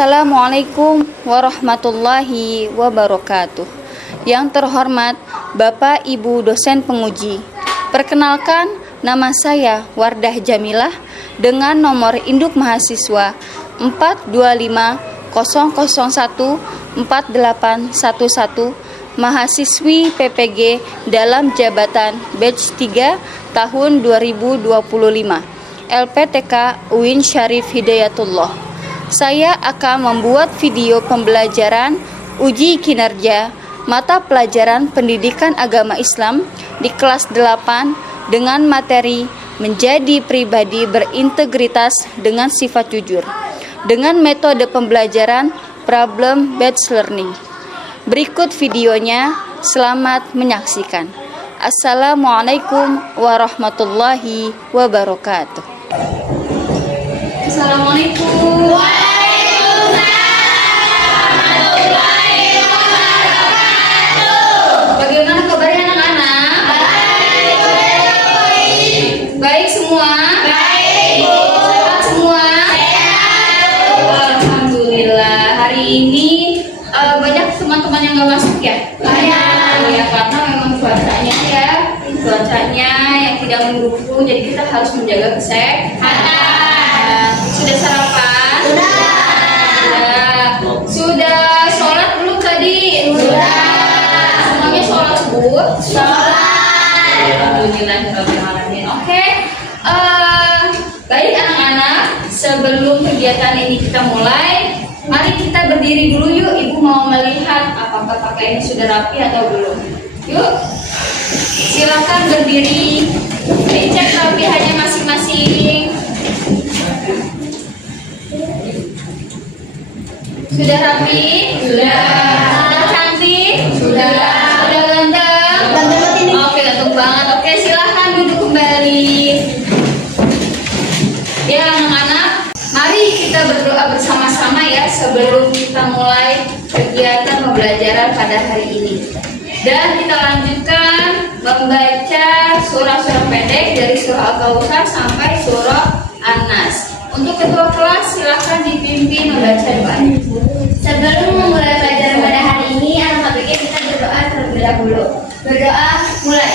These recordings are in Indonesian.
Assalamualaikum warahmatullahi wabarakatuh. Yang terhormat Bapak Ibu dosen penguji, perkenalkan nama saya Wardah Jamilah dengan nomor induk mahasiswa 425001481, mahasiswi PPG dalam jabatan batch 3 tahun 2025, LPTK UIN Syarif Hidayatullah. Saya akan membuat video pembelajaran uji kinerja mata pelajaran pendidikan agama Islam di kelas 8 dengan materi menjadi pribadi berintegritas dengan sifat jujur dengan metode pembelajaran problem based learning. Berikut videonya, selamat menyaksikan. Assalamualaikum warahmatullahi wabarakatuh. Assalamualaikum. Bagaimana kabarnya anak-anak? Baik semua? Sehat semua? Alhamdulillah. Hari ini banyak teman-teman yang gak masuk ya? Ya, karena memang cuacanya yang tidak mendukung, jadi kita harus menjaga kesehatan. Sudah sarapan? Sudah sholat belum tadi? Semuanya sholat subuh? Alhamdulillahirrahmanirrahim. Oke. Baik anak-anak, sebelum kegiatan ini kita mulai, mari kita berdiri dulu yuk. Ibu mau melihat apakah pakaiannya sudah rapi atau belum. Yuk, silakan berdiri, dicek kerapihannya masing-masing. Sudah rapi? Sudah. Sudah cantik? Sudah. Sudah ganteng? Oke, ganteng banget. Oke, silahkan duduk kembali. Ya anak-anak, mari kita berdoa bersama-sama ya sebelum kita mulai kegiatan pembelajaran pada hari ini. Dan kita lanjutkan membaca surah-surah pendek dari surah Al-Kautsar sampai surah An-Nas. Untuk ketua kelas silakan dipimpin membaca doa. Sebelum memulai pelajaran pada hari ini, alangkah baiknya kita berdoa terlebih dahulu. Berdoa mulai.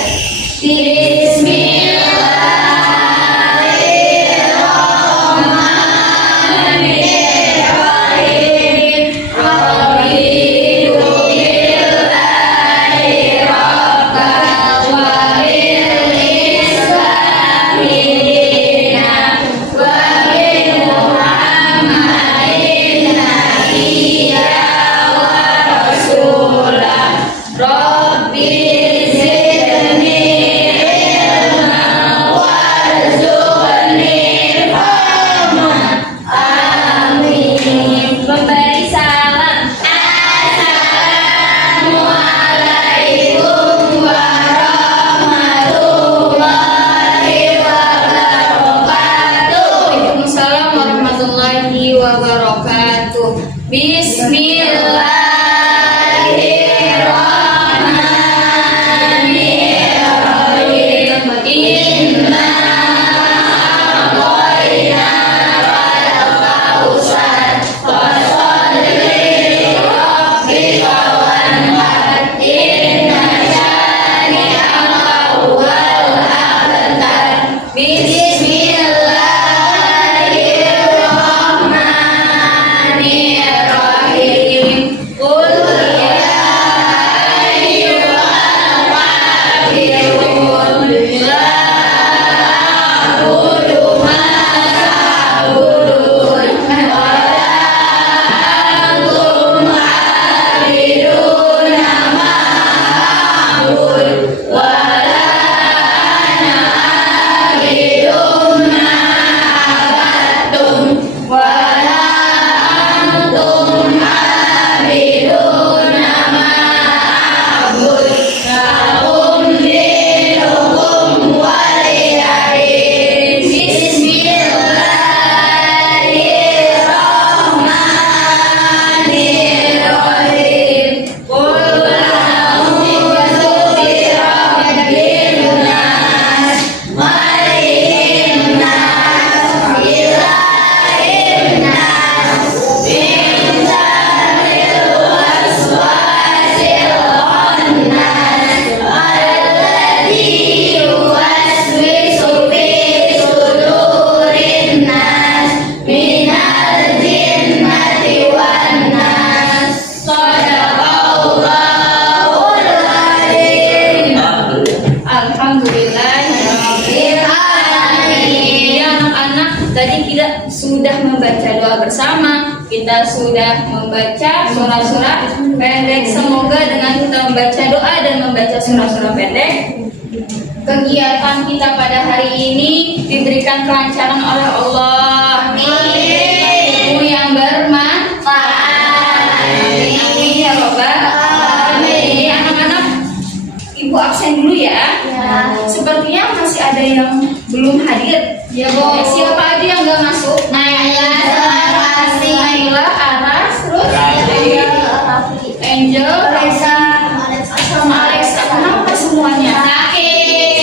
tadi kita sudah membaca doa bersama, kita sudah membaca surah-surah pendek. Semoga dengan kita membaca doa dan membaca surah-surah pendek, kegiatan kita pada hari ini diberikan kelancaran oleh Allah. Ilmu yang bermanfaat. Amin ya Rabbal alamin. Anak-anak, Ibu absen dulu ya. Sepertinya masih ada yang belum hadir. Ya, Bu. Siapa aja yang nggak masuk? Naila, Aras, terus Angel, Reza, sama Alexa. Kenapa semuanya?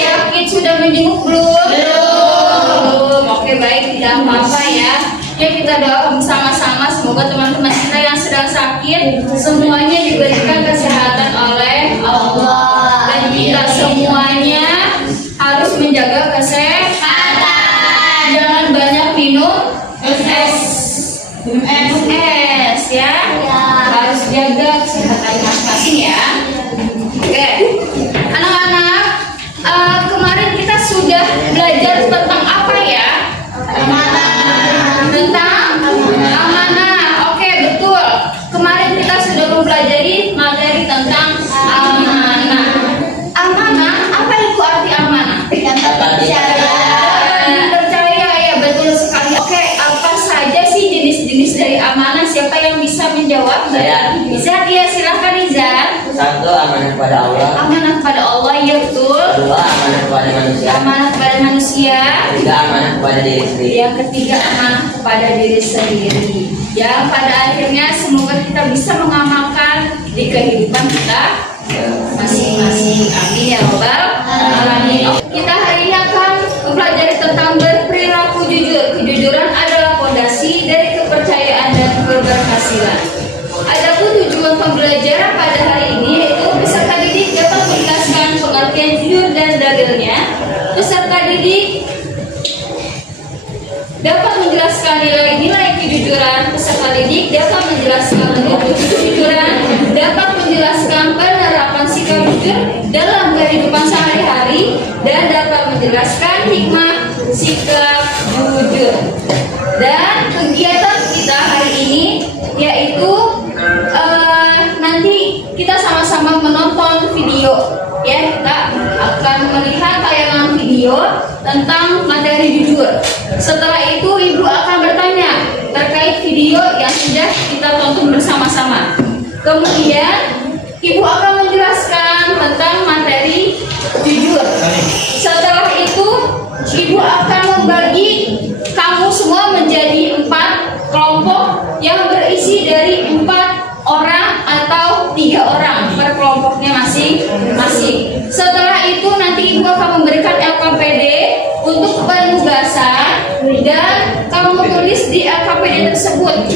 Sakit sudah menjenguk belum? Belum. Oke, baik, tidak apa-apa ya. Ya, kita doakan bersama-sama semoga teman-teman kita yang sedang sakit semuanya diberikan kesehatan oleh Allah, dan kita semuanya harus menjaga kesehatan. Jangan banyak minum es ya. Harus jaga kesehatan masing-masing ya. Oke, anak-anak, kemarin kita sudah belajar tentang apa ya? Tentang amanah. Oke, betul. Kemarin kita sudah mempelajari materi tentang amanah. Amanah, apa itu arti amanah? Percaya ya, betul sekali. Oke, apa saja sih jenis-jenis dari amanah? Siapa yang bisa menjawab? Saya. Izat, ya silahkan Izat. Satu, amanah kepada Allah. Amanah kepada Allah, ya betul. Kedua, amanah kepada manusia. Amanah kepada manusia. Ketiga, amanah kepada diri sendiri. Yang ketiga, amanah kepada diri sendiri. Yang pada akhirnya semoga kita bisa mengamalkan di kehidupan kita masing-masing. Amin ya Rabbal alamin. Kita hari ini akan mempelajari tentang berperilaku jujur. Kejujuran adalah fondasi dari kepercayaan dan keberhasilan. Adapun tujuan pembelajaran pada hari ini yaitu peserta didik dapat menjelaskan pengertian jujur dan dalilnya. Peserta didik dapat menjelaskan nilai-nilai kejujuran. Peserta didik dapat menjelaskan bentuk kejujuran, dapat menjelaskan penerapan sikap jujur dalam kehidupan sehari-hari, dan dapat menjelaskan hikmah sikap jujur. Dan kegiatan kita hari ini yaitu nanti kita sama-sama menonton video ya. Kita akan melihat tayangan video tentang materi jujur. Setelah itu Ibu akan bertanya terkait video yang sudah kita tonton bersama-sama. Kemudian Ibu akan menjelaskan tentang materi jujur. Setelah itu Ibu akan membagi kamu semua menjadi 4 kelompok yang berisi dari 4 orang atau 3 orang per kelompoknya masing-masing. Setelah itu nanti Ibu akan memberikan LKPD untuk penugasan dan kamu menulis di LKPD tersebut,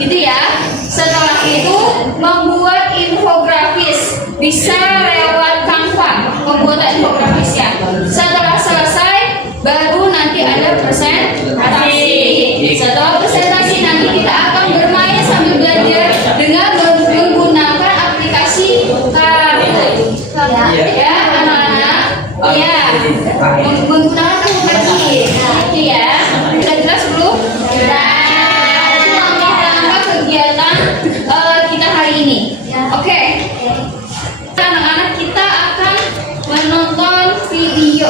gitu ya. Setelah itu membuat infografis, bisa lewat Canva pembuatan infografisnya. Setelah selesai baru nanti ada presentasi. Setelah presentasi nanti kita akan bermain sambil belajar dengan menggunakan aplikasi Kahoot. Ya anak-anak, ya menggunakan aplikasi. Itu ya. Sudah jelas belum? Jelas. Kegiatan kita hari ini. Oke. Anak-anak, kita akan menonton video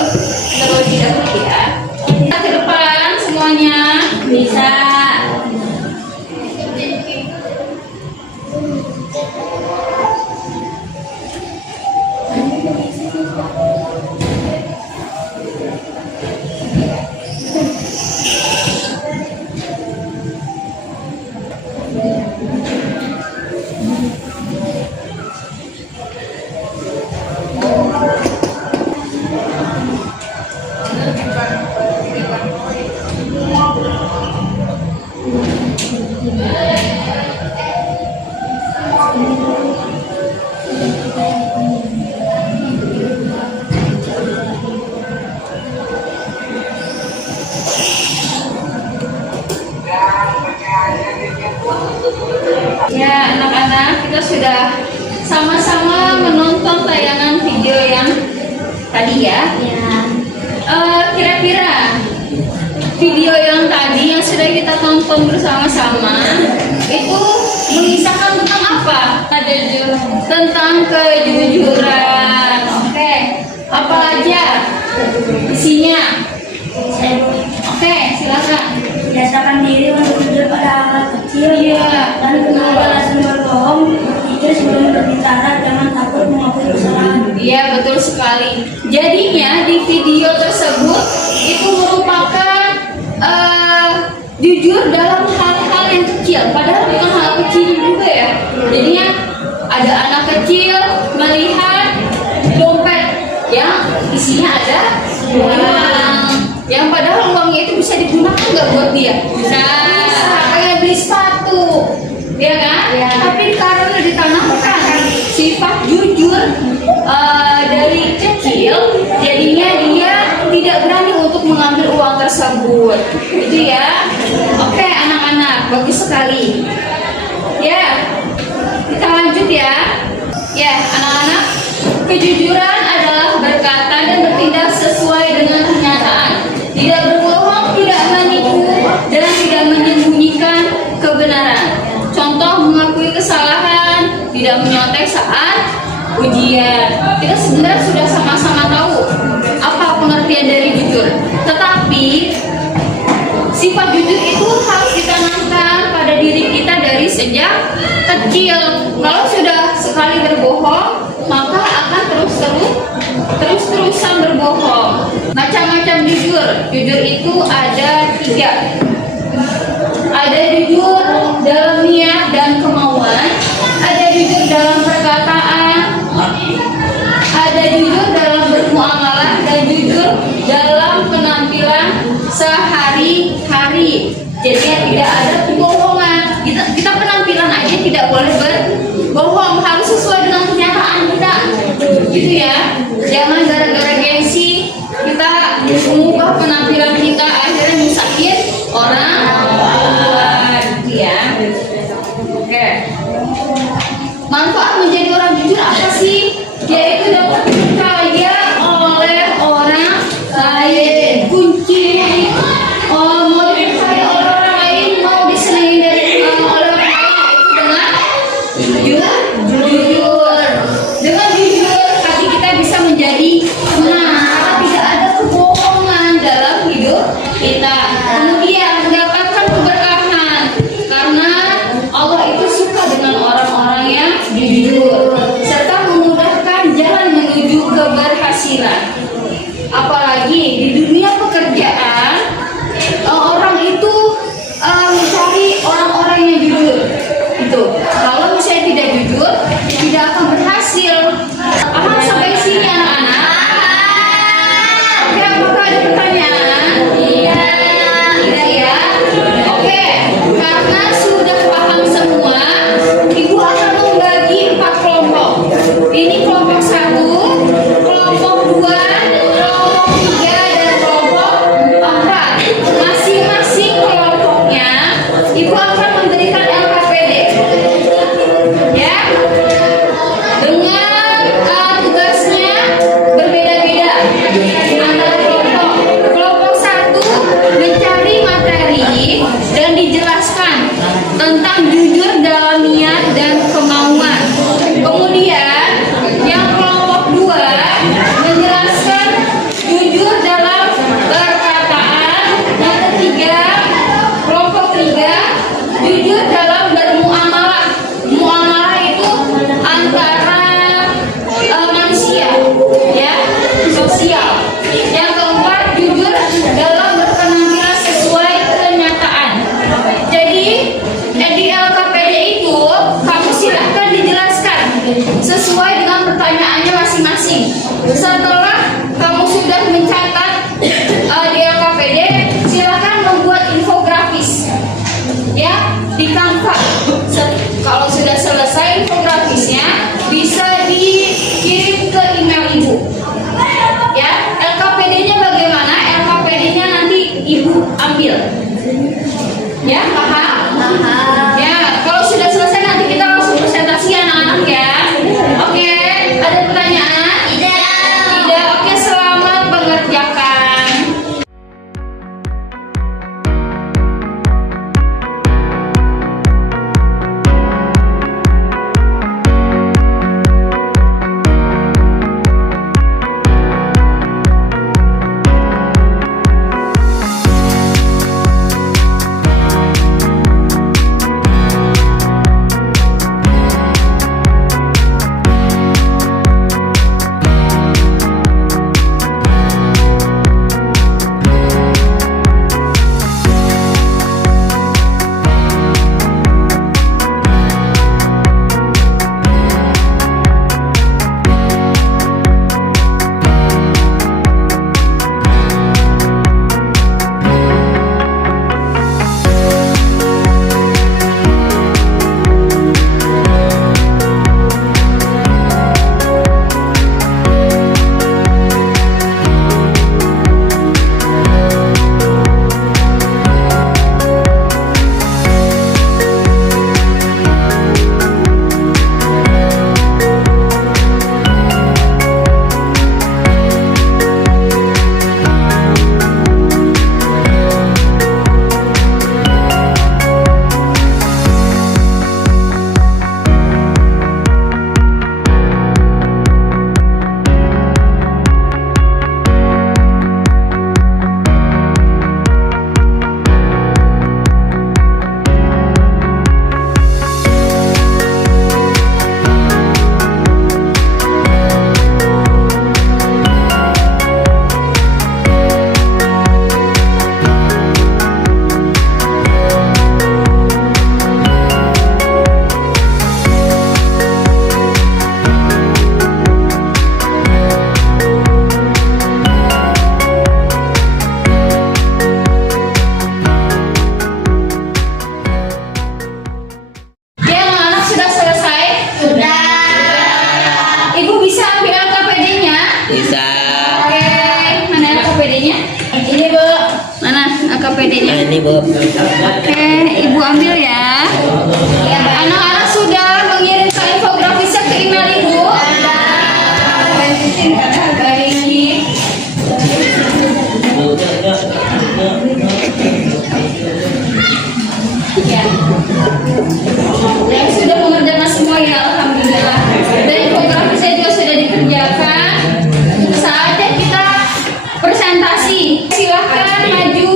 terlebih dahulu ya. Kita ke depan semuanya. Bisa. Ya anak-anak, kita sudah sama-sama menonton tayangan video yang tadi ya. Kira-kira video yang tadi kita tonton bersama-sama itu mengisahkan tentang apa? Tentang kejujuran. Oke, apa aja isinya? Oke, silakan. Biasakan diri untuk jujur pada hal kecil, dan kenal alasan berbohong. Jujur sebelum berbicara, jangan takut mengakui kesalahan. Iya, betul sekali. Jadinya di video tersebut itu merupakan jujur dalam hal-hal yang kecil, padahal bukan hal kecil juga ya. Jadinya ada anak kecil melihat dompet yang isinya ada uang, yang padahal uangnya itu bisa digunakan nggak buat dia? Bisa kayak beli sepatu, ya kan? Ya. Tapi karena ditanamkan sifat jujur dari kecil, jadinya dia tidak berani untuk mengambil uang tersebut. Itu ya. Oke, anak-anak, bagus sekali. Ya, kita lanjut ya. Ya, anak-anak, kejujuran adalah berkata dan bertindak sesuai dengan kenyataan. Tidak berbohong, tidak menipu, dan tidak menyembunyikan kebenaran. Contoh, mengakui kesalahan, tidak menyontek saat ujian. Kita sebenarnya sudah sama-sama tahu apa pengertian dari jujur. Tetapi sifat jujur itu harus ditanamkan pada diri kita dari sejak kecil. Kalau sudah sekali berbohong, maka akan terus-terusan berbohong. Macam-macam jujur. Jujur itu ada 3. Ada jujur dalam niat dan kemauan, ada jujur dalam perkataan, ada jujur dalam bermuamalah, dan jujur dalam penampilan sehari-hari. Jadi tidak ada kebohongan. Kita penampilan aja tidak boleh berbohong, harus sesuai dengan kenyataan kita. Gitu ya. Jangan gara-gara gengsi kita mengubah penampilan kita, akhirnya nyusahin orang lain. Gitu ya. Oke. Manfaat menjadi orang jujur apa sih? Yaitu dapat dipercaya oleh orang lain. Kunci mau dipercaya oleh orang lain, mau disenangi oleh orang lain, itu dengan jujur. Dengan jujur hati kita bisa menjadi tenang, karena tidak ada kebohongan dalam hidup kita. Kemudian mendapatkan keberkahan, karena Allah itu suka dengan orang-orang yang jujur, serta memudahkan jalan menuju keberhasilan. Apalagi di dunia pekerjaan, orang itu mencari orang-orang yang jujur. Itu kalau misalnya tidak jujur, tidak akan berhasil. Paham sampai sini anak-anak? Oke, apakah ada pertanyaan? Iya. Tidak ya? Oke, karena sudah paham semua, Ibu akan membagi 4 kelompok. Ini kelompok 1, kelompok 2, kelompok 3, dan kelompok 4. Masing-masing kelompoknya Ibu akan memberikan LKPD. Ya. Dengan tugasnya berbeda-beda antara kelompok. Kelompok 1 mencari materi dan dijelaskan tentang jujur dalam niat dan kemauan. Kemudian yang kelompok 2 menjelaskan jujur dalam perkataan. Yang ketiga, kelompok 3 jujur dalam bermuamalah. Muamalah itu antara manusia, ya, sosial. Yang keempat, jujur dalam berpenampilan sesuai kenyataan. Jadi di LKPD itu kamu silahkan dijelaskan sesuai dengan pertanyaannya masing-masing. Setelah kamu sudah mencatat di LKPD, silahkan membuat infografis, ya, di Canva. Kalau sudah selesai infografisnya, bisa dikirim ke email Ibu. Ya, LKPD-nya bagaimana? LKPD-nya nanti Ibu ambil. Ya, paham? Ya, kalau sudah selesai nanti kita langsung presentasi anak-anak ya. Oke, ada pertanyaan? Tidak. Oke, selamat mengerjakan. Ini Bu. Oke, Ibu ambil ya. Anak-anak sudah mengirimkan infografisnya ke email Ibu. Baik. Ya. Yang sudah mengerjakan semua ya, alhamdulillah. Dan infografisnya juga sudah dikerjakan. Saatnya kita presentasi. Silahkan maju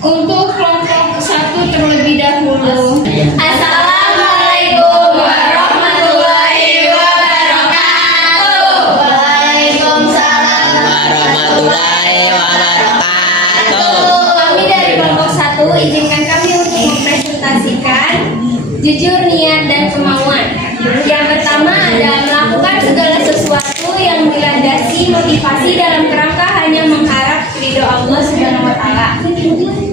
untuk kelompok 1 terlebih dahulu. Assalamualaikum warahmatullahi wabarakatuh. Waalaikumsalam Warahmatullahi wabarakatuh. Kami dari kelompok 1 izinkan kami untuk mempresentasikan jujur, niat, dan kemauan. Yang pertama adalah melakukan segala sesuatu yang melandasi motivasi dalam kerangka hanya mengharap ridho Allah Subhanahu wa Ta'ala.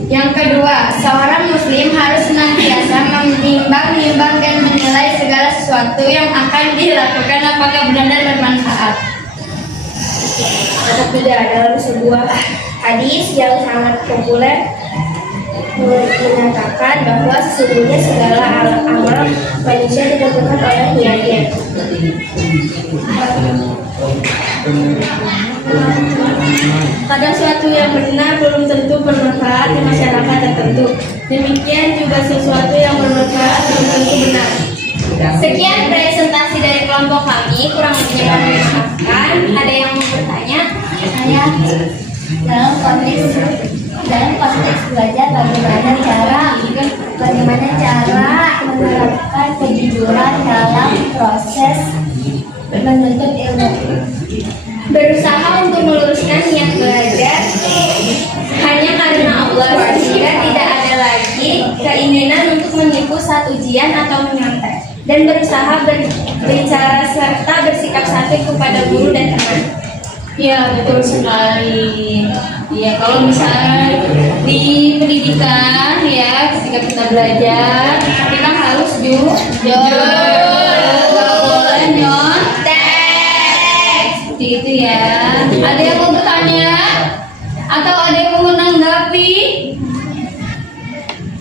Yang kedua, seorang muslim harus senantiasa menimbang dan menilai segala sesuatu yang akan dilakukan apakah benar dan bermanfaat. Yang ketiga, dalam sebuah hadis yang sangat populer menyatakan bahwa sesungguhnya segala amal manusia ditentukan oleh niatnya. Kadang suatu yang benar belum tentu bermanfaat di masyarakat tertentu. Demikian juga sesuatu yang bermanfaat belum tentu benar. Sekian presentasi dari kelompok kami, kurang lebihnya kami maafkan. Ada yang mau bertanya? Saya dalam konteks belajar bagaimana cara menerapkan kejujuran dalam proses menuntut ilmu. Berusaha untuk meluruskan niat belajar hanya karena Allah, sehingga tidak ada lagi keinginan untuk menipu saat ujian atau menyontek, dan berusaha berbicara serta bersikap santun kepada guru dan teman. Ya, betul sekali. Ya, kalau misalnya di pendidikan ya, ketika kita belajar, kita harus jujur, nggak boleh nyontek. Seperti itu ya. Ada yang mau bertanya? Atau ada yang mau menanggapi?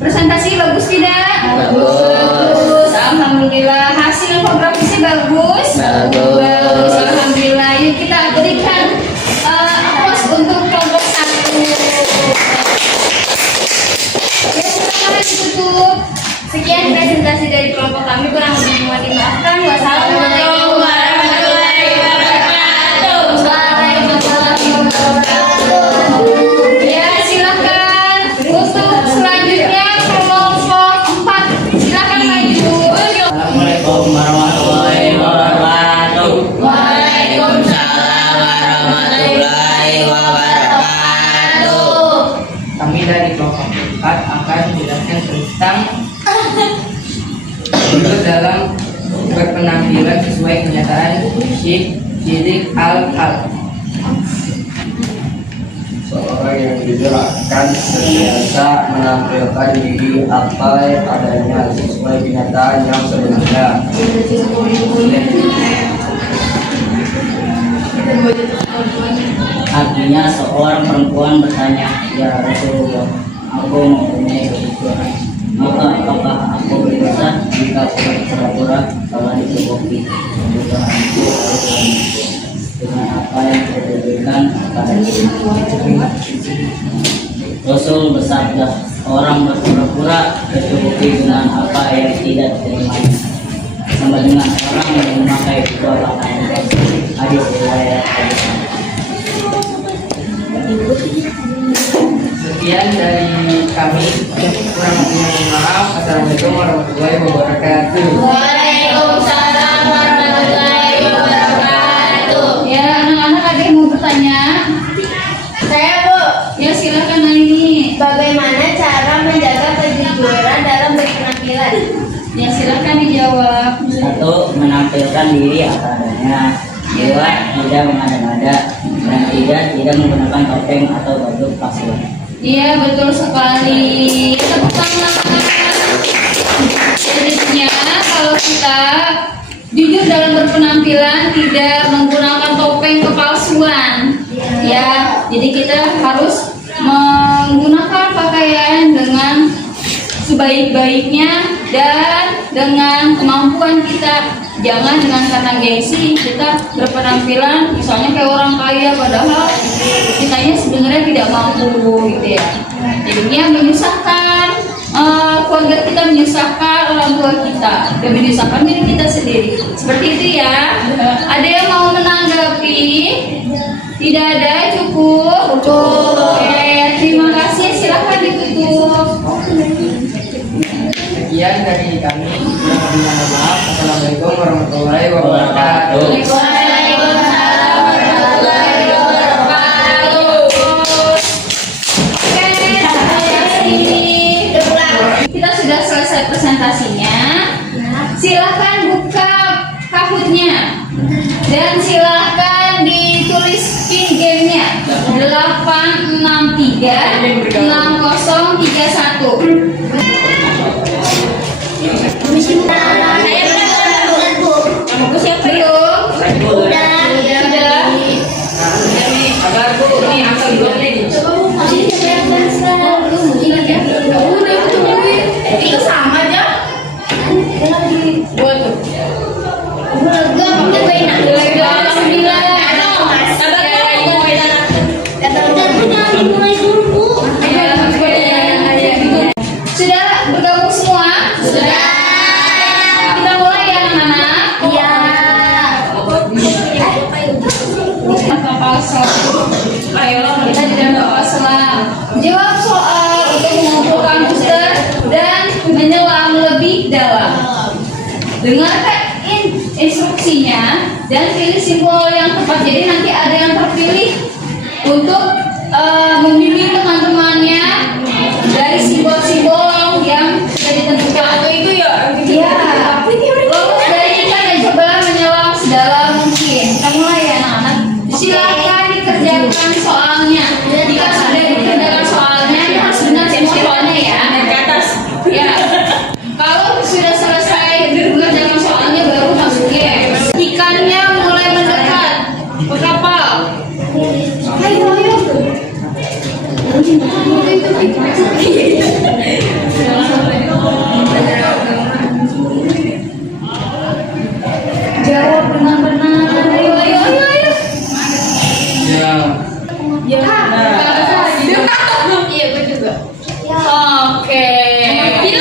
Presentasi bagus tidak? Bagus. Alhamdulillah. Hasil infografisnya bagus. Bagus. Alhamdulillah. Yuk kita berikan aplaus untuk kelompok 1. Ya, silakan ditutup. Sekian presentasi dari kelompok kami, kurang lebih mohon dimaafkan. Wassalamualaikum warahmatullahi wabarakatuh. Waalaikumsalam warahmatullahi. Ya, silakan untuk selanjutnya kelompok 4. Silakan maju. Assalamualaikum warahmatullahi wabarakatuh. Waalaikumsalam warahmatullahi wabarakatuh. Kami dari kelompok 4 akan menjelaskan tentang jujur dalam berpenampilan sesuai kenyataan syirik al-hal. Seorang yang jujur akan senantiasa menampilkan diri apa adanya sesuai kenyataan yang sebenarnya. Artinya seorang perempuan bertanya, "Ya Rasulullah, aku mempunyai kebutuhan. Maka apakah aku berdosa jika aku berpura-pura telah dicukupi kebutuhanku dengan apa yang diberikan kepada diriku?" Rasul bersabda, "Orang berpura-pura tercukupi dengan apa yang tidak diterimanya, sama dengan orang yang memakai dua pakaian." Hadis riwayat Al-Bukhari. Sekian dari kami, kurang lebihnya mohon maaf. Assalamualaikum warahmatullahi wabarakatuh. Waalaikumsalam warahmatullahi wabarakatuh. Ya, anak-anak ada yang mau bertanya? Saya, Bu, Ya, silakan Aini. bagaimana cara menjaga kejujuran dalam berpenampilan? Ya, silakan dijawab. Satu, menampilkan diri apa adanya. Dua, tidak mengada-ngada. Dan tiga, tidak menggunakan topeng atau baju palsuan. Iya, betul sekali. Tepuk tangan. Jadinya kalau kita jujur dalam berpenampilan, tidak menggunakan topeng kepalsuan. Ya, jadi kita harus menggunakan pakaian sebaik-baiknya dan dengan kemampuan kita. Jangan dengan kata gengsi kita berpenampilan misalnya kayak orang kaya padahal kitanya sebenarnya tidak mampu gitu ya. Jadinya menyusahkan keluarga kita, menyusahkan orang tua kita, dan menyusahkan diri kita sendiri. Seperti itu ya. Ada yang mau menanggapi? Tidak ada, cukup. Oke, terima kasih. Silahkan ditutup. Sekian dari kami. Kurang lebihnya mohon maaf. Assalamualaikum warahmatullahi wabarakatuh. Waalaikumsalam warahmatullahi wabarakatuh. Oke, kita sudah selesai presentasinya. Silakan buka Kahootnya dan silakan ditulis pin gamenya 863 6031. Saya belum Bu. Siapa belum? Udah. Sudah. Agar Bu, ini angka dua ini. Itu sama aja. Buat tuh. Sudah bergabung semua? Sudah. Kita mulai ya anak-anak. Iya. Kapal selam. Ayo kita di dalam kapal selam. Jawab soal untuk mengumpulkan booster dan menyelam lebih dalam. Dengarkan instruksinya dan pilih simbol yang tepat. Jadi nanti ada yang terpilih untuk membimbing teman-temannya dari simbol-simbol yang sudah ditentukan. Atau itu ya? Iya. Lolos dari ikan dan coba menyelam sedalam mungkin. Kita mulai ya anak-anak. Silakan dikerjakan soalnya. Jika sudah dikerjakan soalnya, harus benar semua soalnya ya. Ke atas. Ya. Kalau sudah selesai mengerjakan soalnya baru masuk game. Ikannya mulai mendekat ke kapal. Ayo, ayo. Jawab dengan benar. Ayo, ayo, ayo, ayo. Ya. Ya. Iya, gue juga. Oke. Bila.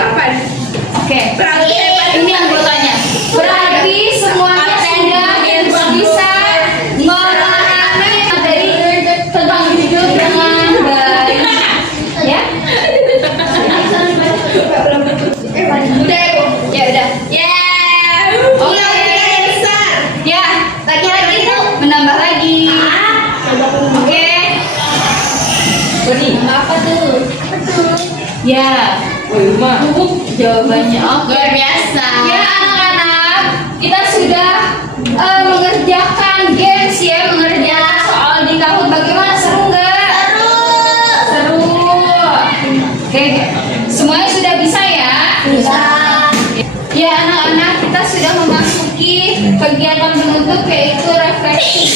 papan. Oke. Berarti ini yang gue tanya. Berarti semuanya sudah bisa memahami materi tentang jujur dengan baik. Ya? Udah ya, Bu? Ya udah. Oke. Ya, lagi-lagi tuh menambah lagi. Oke. Boni, apa tuh? Ya. Jawabannya oke. Luar biasa. Ya anak-anak, kita sudah mengerjakan games ya, mengerjakan soal di tahun. Bagaimana, seru nggak? Seru. Oke, semuanya sudah bisa ya? Bisa. Ya anak-anak, kita sudah memasuki kegiatan penutup yaitu refleksi.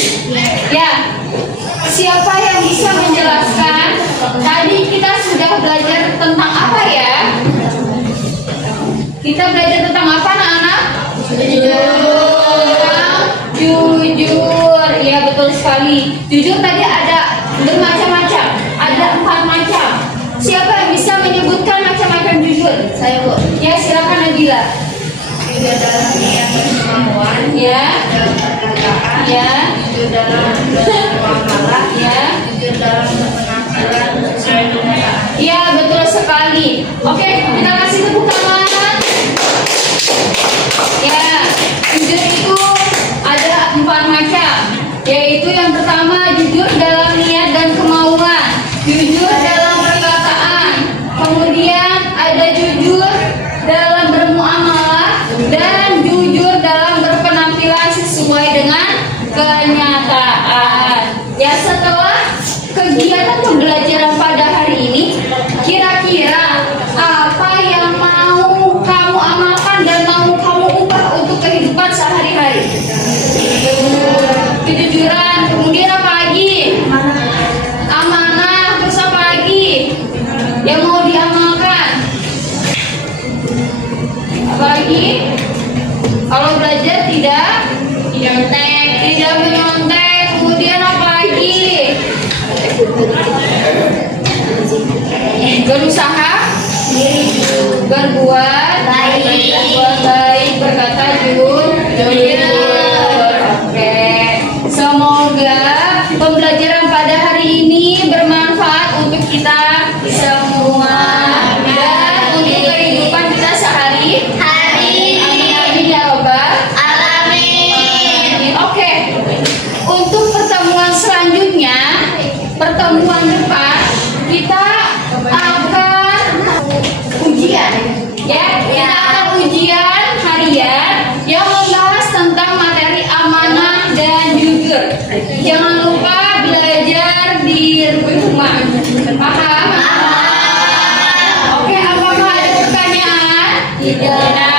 Ya, siapa yang bisa menjelaskan? Tadi kita sudah belajar tentang apa ya? Kita belajar tentang apa anak-anak? Jujur. Ya betul sekali. Jujur tadi ada bermacam-macam. Ada 4 macam. Siapa yang bisa menyebutkan macam-macam jujur? Saya, Bu. Ya silakan Nabila. Jujur dalam niat dan kemauan, Ya. dalam perkataan, Ya. jujur dalam muamalah, Ya. jujur dalam berpenampilan sesuai kenyataan. Iya betul sekali. Oke, kita kasih tepuk tangan. Ya, jujur itu ada 4 macam. Yaitu yang pertama jujur dalam niat dan kemauan, jujur dalam perkataan, kemudian ada jujur dalam bermuamalah dan jujur dalam berpenampilan sesuai dengan kenyataan. Ya setelah kegiatan pembelajaran pada hari ini, kira-kira apa yang mau kamu amalkan dan mau kamu ubah untuk kehidupan sehari-hari? Kejujuran, kemudian apa lagi? Amanah, terus apa lagi yang mau diamalkan? Apa lagi? Kalau belajar tidak menyontek, kemudian apa lagi? Berusaha berbuat baik, berkata jujur. Oke, semoga pembelajaran pada hari ini bermanfaat untuk kita semua dan untuk kehidupan kita sehari-hari. Amin ya robbal alamin. Oke, untuk pertemuan selanjutnya, pertemuan depan kita akan ujian ya, kita akan ujian harian yang membahas tentang materi amanah dan jujur. Jangan lupa belajar di rumah. Paham? Oke, apakah ada pertanyaan? Tidak.